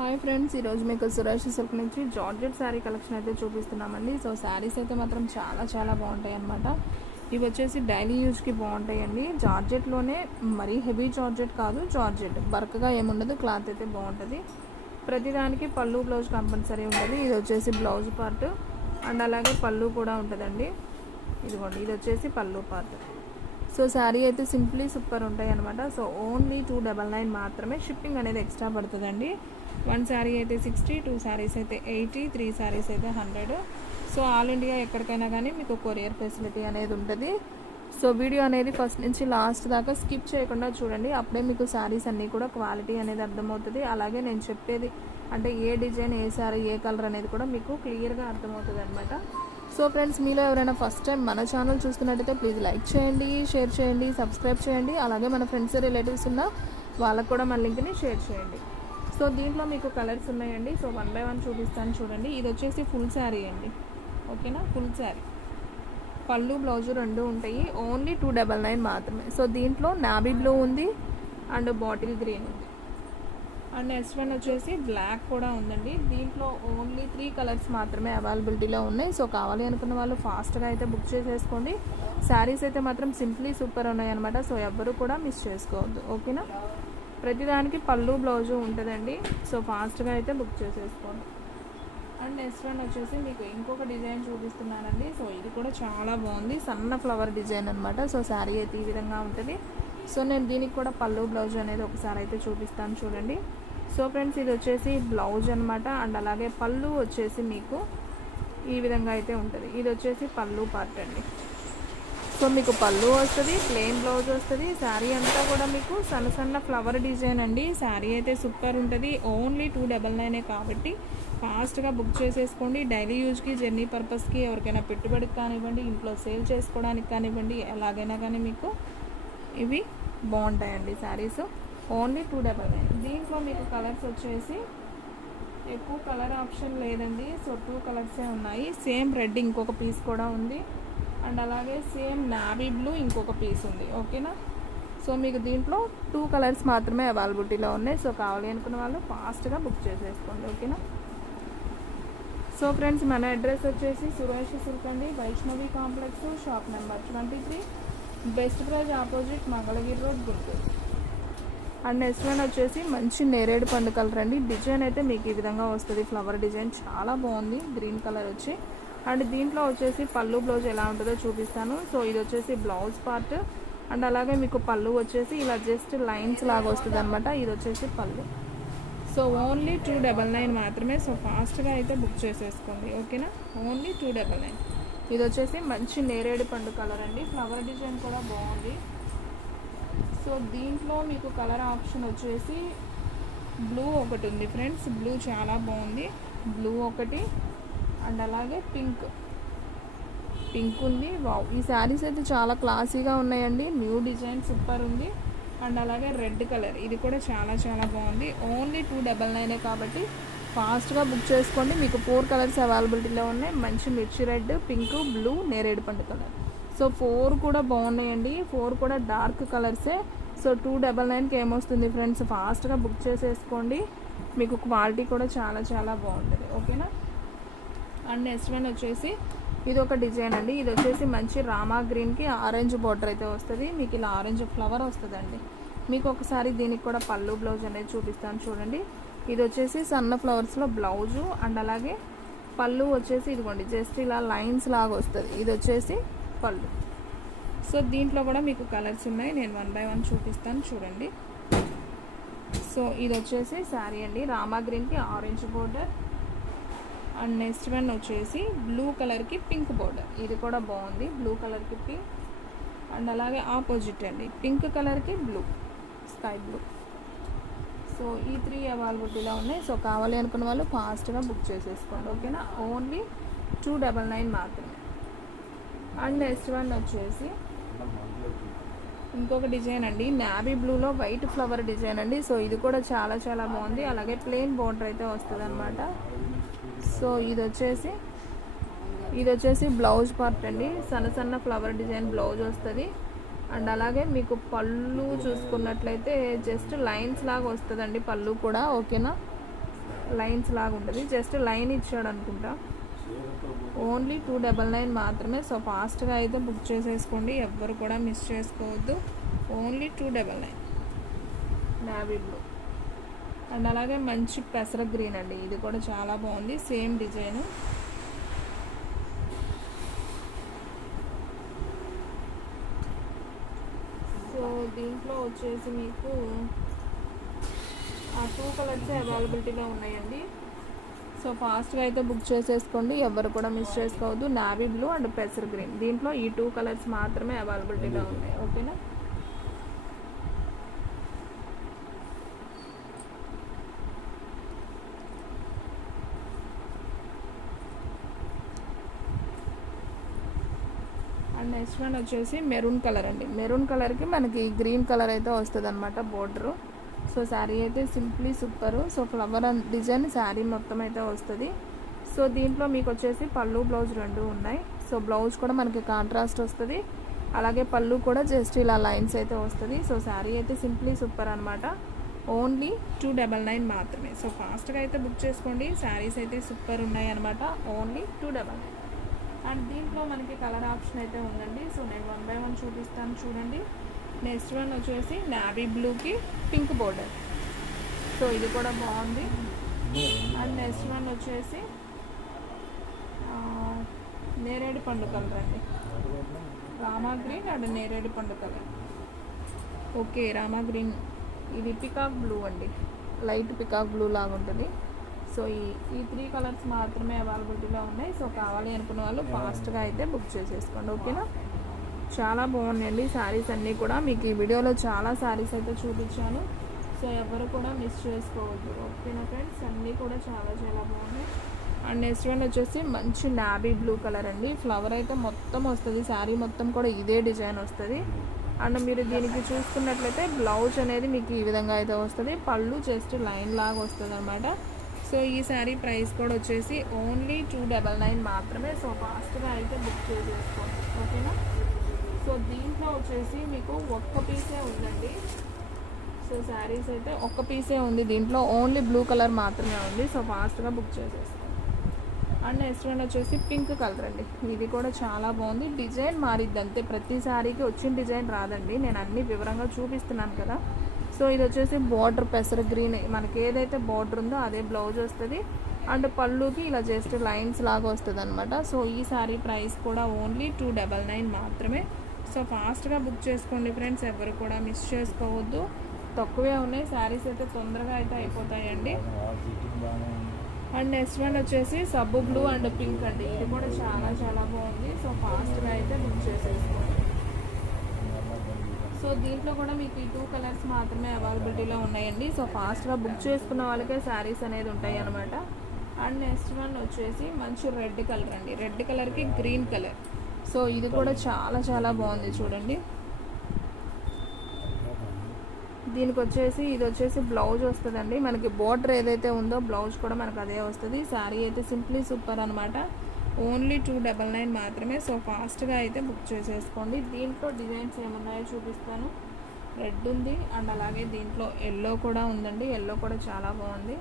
Hi friends, ఈరోజు మీకు Suresh silk నుంచి జార్జెట్ శారీ కలెక్షన్ అయితే చూపిస్తున్నామండి. సో శారీస్ అయితే మాత్రం చాలా బాగుంటాయి అన్నమాట. ఇవి వచ్చేసి డైలీ యూజ్కి బాగుంటాయండి. జార్జెట్లోనే మరీ హెవీ జార్జెట్ కాదు, జార్జెట్ బరకగా ఏముండదు, క్లాత్ అయితే బాగుంటుంది. ప్రతిదానికి పళ్ళు బ్లౌజ్ కంపల్సరీ ఉంటుంది. ఇది వచ్చేసి బ్లౌజ్ పార్ట్ అండ్ అలాగే పళ్ళు కూడా ఉంటుందండి. ఇదిగోండి, ఇది వచ్చేసి పళ్ళు పార్ట్. సో శారీ అయితే సింప్లీ సూపర్ ఉంటాయి అనమాట. సో ఓన్లీ 299 మాత్రమే. షిప్పింగ్ అనేది ఎక్స్ట్రా పడుతుందండి. 1 శారీ అయితే 60, 2 శారీస్ అయితే 80, 3 శారీస్ అయితే 100. సో ఆల్ ఇండియా ఎక్కడికైనా కానీ మీకు కొరియర్ ఫెసిలిటీ అనేది ఉంటుంది. సో వీడియో అనేది ఫస్ట్ నుంచి లాస్ట్ దాకా స్కిప్ చేయకుండా చూడండి. అప్పుడే మీకు శారీస్ అన్నీ కూడా క్వాలిటీ అనేది అర్థమవుతుంది. అలాగే నేను చెప్పేది అంటే ఏ డిజైన్, ఏ శారీ, ఏ కలర్ అనేది కూడా మీకు క్లియర్గా అర్థమవుతుంది అనమాట. సో ఫ్రెండ్స్, మీలో ఎవరైనా ఫస్ట్ టైం మన ఛానల్ చూస్తున్నట్టయితే ప్లీజ్ లైక్ చేయండి, షేర్ చేయండి, సబ్స్క్రైబ్ చేయండి. అలాగే మన ఫ్రెండ్స్, రిలేటివ్స్ ఉన్న వాళ్ళకు కూడా మన లింక్ని షేర్ చేయండి. సో దీంట్లో మీకు కలర్స్ ఉన్నాయండి. సో 1 బై 1 చూపిస్తాను చూడండి. ఇది వచ్చేసి ఫుల్ శారీ అండి, ఓకేనా. ఫుల్ శారీ పళ్ళు బ్లౌజు 2 ఉంటాయి. ఓన్లీ 299 మాత్రమే. సో దీంట్లో నావీ బ్లూ ఉంది అండ్ బాటిల్ గ్రీన్ ఉంది అండ్ నెక్స్ట్ వన్ వచ్చేసి బ్లాక్ కూడా ఉందండి. దీంట్లో ఓన్లీ 3 కలర్స్ మాత్రమే అవైలబిలిటీలో ఉన్నాయి. సో కావాలి అనుకున్న వాళ్ళు ఫాస్ట్గా అయితే బుక్ చేసేసుకోండి. శారీస్ అయితే మాత్రం సింప్లీ సూపర్ ఉన్నాయి అనమాట. సో ఎవ్వరు కూడా మిస్ చేసుకోవద్దు, ఓకేనా. ప్రతిదానికి పళ్ళు బ్లౌజు ఉంటుందండి. సో ఫాస్ట్గా అయితే బుక్ చేసేసుకోండి. అండ్ నెక్స్ట్ వన్ వచ్చేసి మీకు ఇంకొక డిజైన్ చూపిస్తున్నానండి. సో ఇది కూడా చాలా బాగుంది, సన్న ఫ్లవర్ డిజైన్ అనమాట. సో శారీ అయితే ఈ విధంగా ఉంటుంది. సో నేను దీనికి కూడా పళ్ళు బ్లౌజ్ అనేది ఒకసారి అయితే చూపిస్తాను చూడండి. సో ఫ్రెండ్స్, ఇది వచ్చేసి బ్లౌజ్ అనమాట. అండ్ అలాగే పళ్ళు వచ్చేసి మీకు ఈ విధంగా అయితే ఉంటుంది. ఇది వచ్చేసి పళ్ళు పార్ట్ అండి. సో మీకు పళ్ళు వస్తుంది, ప్లెయిన్ బ్లౌజ్ వస్తుంది. శారీ అంతా కూడా మీకు సన్న ఫ్లవర్ డిజైన్ అండి. శారీ అయితే సూపర్ ఉంటుంది. ఓన్లీ 299 కాబట్టి ఫాస్ట్గా బుక్ చేసేసుకోండి. డైలీ యూజ్కి, జర్నీ పర్పస్కి, ఎవరికైనా పెట్టుబడికి కానివ్వండి, ఇంట్లో సేల్ చేసుకోవడానికి కానివ్వండి, ఎలాగైనా కానీ మీకు ఇవి బాగుంటాయండి శారీస్. ఓన్లీ 299. దీంట్లో మీకు కలర్స్ వచ్చేసి ఎక్కువ కలర్ ఆప్షన్ లేదండి. సో 2 కలర్సే ఉన్నాయి. సేమ్ రెడ్ ఇంకొక పీస్ కూడా ఉంది అండ్ అలాగే సేమ్ నావీ బ్లూ ఇంకొక పీస్ ఉంది, ఓకేనా. సో మీకు దీంట్లో 2 కలర్స్ మాత్రమే అవైలబిలిటీలో ఉన్నాయి. సో కావాలి అనుకున్న వాళ్ళు ఫాస్ట్గా బుక్ చేసేసుకోండి, ఓకేనా. సో ఫ్రెండ్స్, మన అడ్రస్ వచ్చేసి సురేష్ సిల్క్ అండి, Vaishnavi complex, shop number 23, best praise opposite, Mangalagiri road, Guntur. And next one వచ్చేసి మంచి నేరేడు పండు కలర్ అండి. డిజైన్ అయితే మీకు ఈ విధంగా వస్తుంది. ఫ్లవర్ డిజైన్ చాలా బాగుంది, గ్రీన్ కలర్ వచ్చి. అండ్ దీంట్లో వచ్చేసి పళ్ళు బ్లౌజ్ ఎలా ఉంటుందో చూపిస్తాను. సో ఇది వచ్చేసి బ్లౌజ్ పార్ట్ అండ్ అలాగే మీకు పళ్ళు వచ్చేసి ఇలా జస్ట్ లైన్స్ లాగా వస్తుంది అనమాట. ఇది వచ్చేసి పళ్ళు. సో ఓన్లీ 299 మాత్రమే. సో ఫాస్ట్గా అయితే బుక్ చేసేసుకోండి, ఓకేనా. ఓన్లీ 299. ఇది వచ్చేసి మంచి నేరేడు పండు కలర్ అండి. ఫ్లవర్ డిజైన్ కూడా బాగుంది. సో దీంట్లో మీకు కలర్ ఆప్షన్ వచ్చేసి బ్లూ ఒకటి ఉంది ఫ్రెండ్స్. బ్లూ చాలా బాగుంది. బ్లూ ఒకటి అండ్ అలాగే పింక్ ఉంది. వావ్, ఈ శారీస్ అయితే చాలా క్లాసీగా ఉన్నాయండి. న్యూ డిజైన్ సూపర్ ఉంది. అండ్ అలాగే రెడ్ కలర్, ఇది కూడా చాలా బాగుంది. ఓన్లీ 299 కాబట్టి ఫాస్ట్గా బుక్ చేసుకోండి. మీకు 4 కలర్స్ అవైలబిలిటీలో ఉన్నాయి. మంచి మిర్చి రెడ్, పింక్, బ్లూ, నేరేడు పండు కలర్. సో 4 కూడా బాగున్నాయండి. 4 కూడా డార్క్ కలర్సే. సో 299కి ఏమొస్తుంది ఫ్రెండ్స్, ఫాస్ట్గా బుక్ చేసేసుకోండి. మీకు క్వాలిటీ కూడా చాలా బాగుంటుంది, ఓకేనా. అండ్ నెక్స్ట్ వన్ వచ్చేసి ఇది ఒక డిజైన్ అండి. ఇది వచ్చేసి మంచి రామా గ్రీన్కి ఆరెంజ్ బార్డర్ అయితే వస్తుంది. మీకు ఇలా ఆరెంజ్ ఫ్లవర్ వస్తుందండి. మీకు ఒకసారి దీనికి కూడా పళ్ళు బ్లౌజ్ అనేది చూపిస్తాను చూడండి. ఇది వచ్చేసి సన్న ఫ్లవర్స్లో బ్లౌజు అండ్ అలాగే పళ్ళు వచ్చేసి ఇదిగోండి జస్ట్ ఇలా లైన్స్ లాగా వస్తుంది. ఇది వచ్చేసి పళ్ళు. సో దీంట్లో కూడా మీకు కలర్స్ ఉన్నాయి. నేను 1 బై 1 చూపిస్తాను చూడండి. సో ఇది వచ్చేసి శారీ అండి, రామా గ్రీన్కి orange border and next one వచ్చేసి బ్లూ కలర్కి పింక్ బోర్డర్. ఇది కూడా బాగుంది. బ్లూ కలర్కి పింక్ అండ్ అలాగే ఆపోజిట్ అండి, పింక్ కలర్కి బ్లూ, స్కై బ్లూ. సో ఈ 3 అవైలబిలిటీలో ఉన్నాయి. సో కావాలి అనుకున్న వాళ్ళు ఫాస్ట్గా బుక్ చేసేసుకోండి, ఓకేనా. ఓన్లీ 299 మాత్రమే. అండ్ నెక్స్ట్ వన్ వచ్చేసి ఇంకొక డిజైన్ అండి, నావీ బ్లూలో వైట్ ఫ్లవర్ డిజైన్ అండి. సో ఇది కూడా చాలా బాగుంది. అలాగే ప్లెయిన్ బోర్డర్ అయితే వస్తుంది అనమాట. సో ఇది వచ్చేసి బ్లౌజ్ పార్ట్ అండి. సన్న ఫ్లవర్ డిజైన్ బ్లౌజ్ వస్తుంది. అండ్ అలాగే మీకు పళ్ళు చూసుకున్నట్లయితే జస్ట్ లైన్స్ లాగా వస్తుందండి పళ్ళు కూడా, ఓకేనా. లైన్స్ లాగా ఉంటుంది, జస్ట్ లైన్ ఇచ్చాడు అనుకుంటా. ఓన్లీ 299 మాత్రమే. సో ఫాస్ట్గా అయితే బుక్ చేసేసుకోండి, ఎవ్వరు కూడా మిస్ చేసుకోవద్దు. Only 299 navy blue. అండ్ అలాగే మంచి పెసర గ్రీన్ అండి, ఇది కూడా చాలా బాగుంది, సేమ్ డిజైన్. సో దీంట్లో వచ్చేసి మీకు ఆ 2 కలర్స్ అవైలబిలిటీలో ఉన్నాయండి. సో ఫాస్ట్గా అయితే బుక్ చేసేసుకోండి, ఎవరు కూడా మిస్ చేసుకోవద్దు. నావీ బ్లూ అండ్ పెసర్ గ్రీన్, దీంట్లో ఈ 2 కలర్స్ మాత్రమే అవైలబిలిటీలో ఉన్నాయి. ఓకేనా. అండ్ నెక్స్ట్ వన్ వచ్చేసి మెరూన్ కలర్ అండి. మెరూన్ కలర్కి మనకి గ్రీన్ కలర్ అయితే వస్తుంది అనమాట బోర్డరు. సో శారీ అయితే simply super. So flower design sari మొత్తం అయితే వస్తుంది. సో దీంట్లో మీకు వచ్చేసి పళ్ళు బ్లౌజ్ రెండు ఉన్నాయి. సో బ్లౌజ్ కూడా మనకి కాంట్రాస్ట్ వస్తుంది, అలాగే పళ్ళు కూడా జస్ట్ ఇలా లైన్స్ అయితే వస్తుంది. సో శారీ అయితే సింప్లీ సూపర్ అనమాట. ఓన్లీ 299 మాత్రమే. సో ఫాస్ట్గా అయితే బుక్ చేసుకోండి, శారీస్ అయితే సూపర్ ఉన్నాయి అనమాట. ఓన్లీ 299. అండ్ దీంట్లో మనకి కలర్ ఆప్షన్ అయితే ఉందండి. సో నేను 1 by 1 చూపిస్తాను చూడండి. నెక్స్ట్ వన్ వచ్చేసి నావీ బ్లూకి పింక్ బోర్డర్. సో ఇది కూడా బాగుంది. అండ్ నెక్స్ట్ వన్ వచ్చేసి నేరేడు పండు కలర్ అండి, రామా గ్రీన్ అండ్ నేరేడు పండు కలర్. ఓకే, రామా గ్రీన్, ఇది పికాక్ బ్లూ అండి, లైట్ పికాక్ బ్లూ లాగా ఉంటుంది. సో ఈ 3 కలర్స్ మాత్రమే అవైలబిలిటీలో ఉన్నాయి. సో కావాలి అనుకున్న వాళ్ళు ఫాస్ట్గా అయితే బుక్ చేసేసుకోండి. ఓకేనా. చాలా బాగున్నాయండి శారీస్ అన్నీ కూడా. మీకు ఈ వీడియోలో చాలా శారీస్ అయితే చూపించాను, సో ఎవరు కూడా మిస్ చేసుకోవద్దు. ఓకేనా ఫ్రెండ్స్, అన్నీ కూడా చాలా చాలా బాగున్నాయి. అండ్ నెక్స్ట్ వన్ వచ్చేసి మంచి నావీ బ్లూ కలర్ అండి. ఫ్లవర్ అయితే మొత్తం వస్తుంది, శారీ మొత్తం కూడా ఇదే డిజైన్ వస్తుంది. అండ్ మీరు దీనికి చూసుకున్నట్లయితే బ్లౌజ్ అనేది మీకు ఈ విధంగా అయితే వస్తుంది, పళ్ళు జస్ట్ లైన్ లాగా వస్తుంది అనమాట. సో ఈ శారీ ప్రైస్ కూడా వచ్చేసి ఓన్లీ 299 మాత్రమే. సో ఫాస్ట్గా అయితే బుక్ చేసేసుకోండి. ఓకేనా. సో దీంట్లో వచ్చేసి మీకు ఒక్క పీసే ఉందండి. సో శారీస్ అయితే ఒక్క పీసే ఉంది దీంట్లో, ఓన్లీ బ్లూ కలర్ మాత్రమే ఉంది. సో ఫాస్ట్గా బుక్ చేసేసుకోండి. అండ్ నెక్స్ట్ వన్ వచ్చేసి పింక్ కలర్ అండి, ఇది కూడా చాలా బాగుంది. డిజైన్ మారిద్ది అంతే, ప్రతి శారీకి వచ్చిన డిజైన్ రాదండి, నేను అన్ని వివరంగా చూపిస్తున్నాను కదా. సో ఇది వచ్చేసి బార్డర్ పెసర గ్రీన్, మనకి ఏదైతే బార్డర్ ఉందో అదే బ్లౌజ్ వస్తుంది. అండ్ పళ్ళుకి ఇలా జస్ట్ లైన్స్ లాగా వస్తుంది అనమాట. సో ఈ శారీ ప్రైస్ కూడా ఓన్లీ 299 మాత్రమే. సో ఫాస్ట్గా బుక్ చేసుకోండి ఫ్రెండ్స్, ఎవరు కూడా మిస్ చేసుకోవద్దు. తక్కువే ఉన్నాయి శారీస్ అయితే, తొందరగా అయితే అయిపోతాయండి. అండ్ నెక్స్ట్ వన్ వచ్చేసి సబ్బు బ్లూ అండ్ పింక్ అండి, ఇది కూడా చాలా చాలా బాగుంది. సో ఫాస్ట్గా అయితే బుక్ చేసేసుకోండి. సో దీంట్లో కూడా మీకు ఈ 2 కలర్స్ మాత్రమే అవైలబిలిటీలో ఉన్నాయండి. సో ఫాస్ట్గా బుక్ చేసుకున్న వాళ్ళకే శారీస్ అనేది ఉంటాయి అనమాట. అండ్ నెక్స్ట్ వన్ వచ్చేసి మంచి రెడ్ కలర్ అండి, రెడ్ కలర్కి గ్రీన్ కలర్. సో ఇది కూడా చాలా చాలా బాగుంది చూడండి. దీనికి వచ్చేసి ఇది వచ్చేసి బ్లౌజ్ వస్తుందండి, మనకి బోర్డర్ ఏదైతే ఉందో బ్లౌజ్ కూడా మనకు అదే వస్తుంది. శారీ అయితే సింప్లీ సూపర్ అనమాట. ఓన్లీ 299 మాత్రమే. సో ఫాస్ట్గా అయితే బుక్ చేసేసుకోండి. దీంట్లో డిజైన్స్ ఏమున్నాయో చూపిస్తాను. రెడ్ ఉంది అండ్ అలాగే దీంట్లో ఎల్లో కూడా ఉందండి, ఎల్లో కూడా చాలా బాగుంది.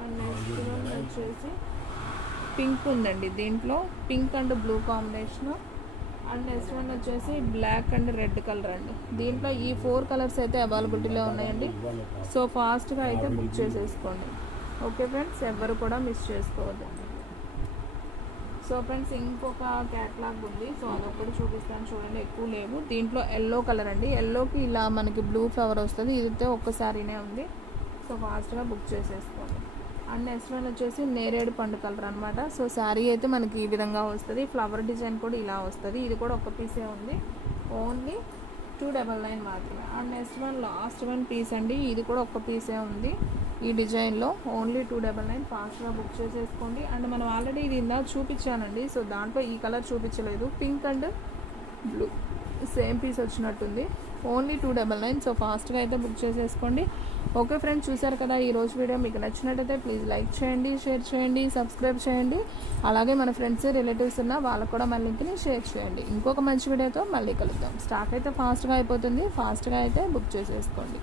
అండ్ నెక్స్ట్ వన్ వచ్చేసి పింక్ ఉందండి, దీంట్లో pink and blue combination. And next one వచ్చేసి బ్లాక్ అండ్ రెడ్ కలర్ అండి, దీంట్లో ఈ 4 కలర్స్ అయితే అవైలబిలిటీలో ఉన్నాయండి. సో ఫాస్ట్గా అయితే బుక్ చేసేసుకోండి. ఓకే ఫ్రెండ్స్, ఎవరు కూడా మిస్ చేసుకోవద్దు. సో ఫ్రెండ్స్ ఇంకొక క్యాట్లాగ్ ఉంది, సో అదొక్కటి చూపిస్తాను చూడండి, ఎక్కువ లేవు. దీంట్లో ఎల్లో కలర్ అండి, ఎల్లోకి ఇలా మనకి బ్లూ ఫ్లవర్ వస్తుంది, ఇదైతే ఒక్క శారీనే ఉంది. సో ఫాస్ట్గా బుక్ చేసేసుకోండి. అండ్ నెక్స్ట్ వన్ వచ్చేసి నేరేడు పండు కలర్ అనమాట. సో శారీ అయితే మనకి ఈ విధంగా వస్తుంది, ఫ్లవర్ డిజైన్ కూడా ఇలా వస్తుంది. ఇది కూడా ఒక్క పీసే ఉంది, ఓన్లీ 299 మాత్రమే. And next one last one piece అండి, ఇది కూడా ఒక్క పీసే ఉంది ఈ డిజైన్లో, ఓన్లీ 299. ఫాస్ట్గా బుక్ చేసేసుకోండి. అండ్ మనం ఆల్రెడీ ఇది ఇందా చూపించానండి, సో దాంట్లో ఈ కలర్ చూపించలేదు, pink and blue same piece వచ్చినట్టుంది, ఓన్లీ 299. సో ఫాస్ట్గా అయితే బుక్ చేసేసుకోండి. ఓకే ఫ్రెండ్స్, చూసారు కదా ఈరోజు వీడియో. మీకు నచ్చినట్టయితే ప్లీజ్ లైక్ చేయండి, షేర్ చేయండి, సబ్స్క్రైబ్ చేయండి. అలాగే మన ఫ్రెండ్స్ రిలేటివ్స్ ఉన్న వాళ్ళకు కూడా మన లింక్ని షేర్ చేయండి. ఇంకొక మంచి వీడియోతో మళ్ళీ కలుద్దాం. స్టాక్ అయితే ఫాస్ట్గా అయిపోతుంది, ఫాస్ట్గా అయితే బుక్ చేసేసుకోండి.